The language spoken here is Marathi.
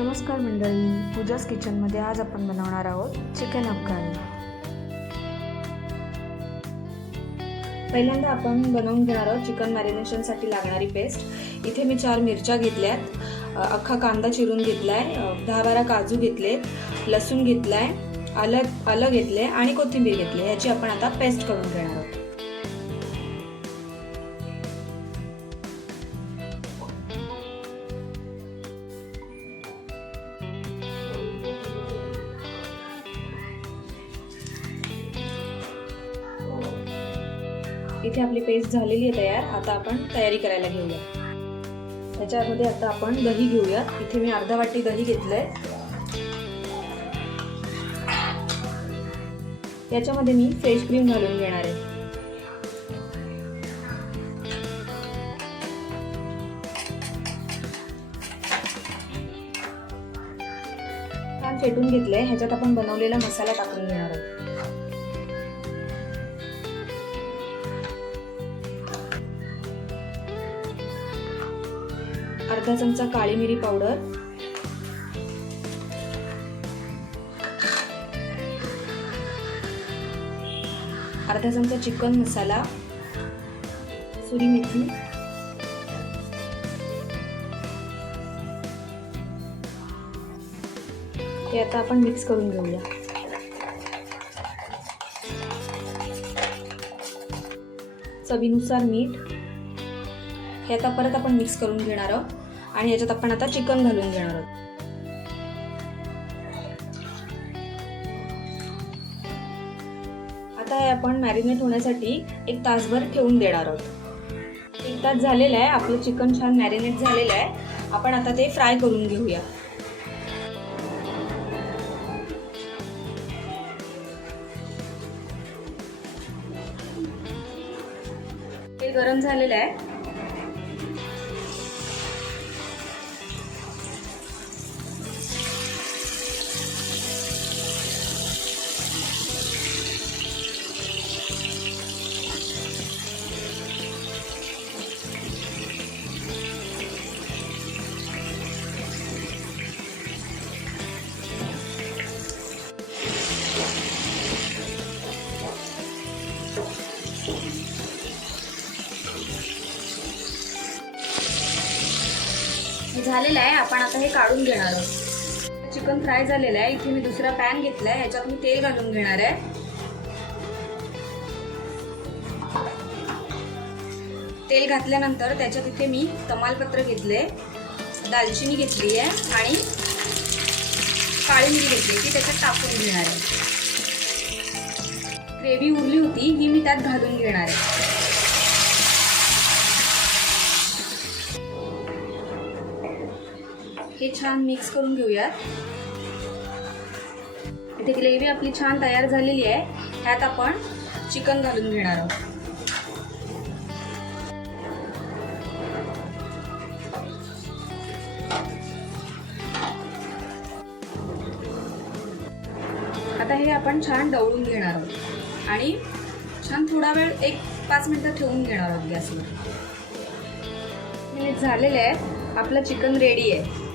नमस्कार मंडळी पूजाच किचनमध्ये आज आपण बनवणार आहोत चिकन अफगाणी पहिल्यांदा आपण बनवून घेणार आहोत चिकन मॅरिनेशनसाठी लागणारी पेस्ट इथे मी चार मिरच्या घेतल्यात आहेत अख्खा कांदा चिरून घेतलाय आहे दहा बारा काजू घेतले लसूण घेतलाय आलं आलं घेतले आणि कोथिंबीर घेतली ह्याची आपण आता पेस्ट करून घेणार आहोत. इथे आपली पेस्ट झालेली आहे तयार. आता आपण तयारी करायला घेऊया. त्याच्यामध्ये आता आपण दही घेऊया इथे मी अर्धा वाटी दही घेतलंय. याच्यामध्ये मी फ्रेश क्रीम घालून घेणार आहे. छान फेटून घेतलंय. ह्याच्यात आपण बनवलेला मसाला टाकून घेणार आहोत. अर्धा चमचा काळी मिरी पावडर. अर्धा चमचा चिकन मसाला. सुरी मेथी. हे आता आपण मिक्स करून घेऊया. चवीनुसार मीठ. हे आता परत आपण मिक्स करून घेणार आहोत. आणि याच्यात आपण आता चिकन घालून घेणार आहोत. आता हे आपण मॅरिनेट होण्यासाठी एक तासभर ठेवून देणार आहोत. एक तास झालेलं आहे आपलं चिकन छान मॅरिनेट झालेलं आहे. आपण आता ते फ्राय करून घेऊया. तेल गरम झालेलं आहे. झालेलं आहे. आपण आता हे काढून घेणार आहोत. चिकन फ्राय झालेलं आहे. इथे मी दुसरा पॅन घेतलाय. ह्याच्यात मी तेल घालून घेणार आहे. तेल घातल्यानंतर त्याच्यात इथे मी तमालपत्र घेतले दालचिनी घेतली आहे. आणि काळी मिरी घेतली ती त्याच्यात टाकून घेणार आहे. ग्रेव्ही उरली होती. ही मी त्यात घालून घेणार आहे. हे छान मिक्स करून घेऊयात. इथे ग्रेव्ही आपली छान तयार झालेली आहे. ह्यात आपण चिकन घालून घेणार आहोत. आता हे आपण छान डवळून घेणार आहोत. आणि छान थोडा वेळ एक पाच मिनिटं ठेवून घेणार आहोत गॅसवर. मिनिट झालेले आहे. आपलं चिकन रेडी आहे.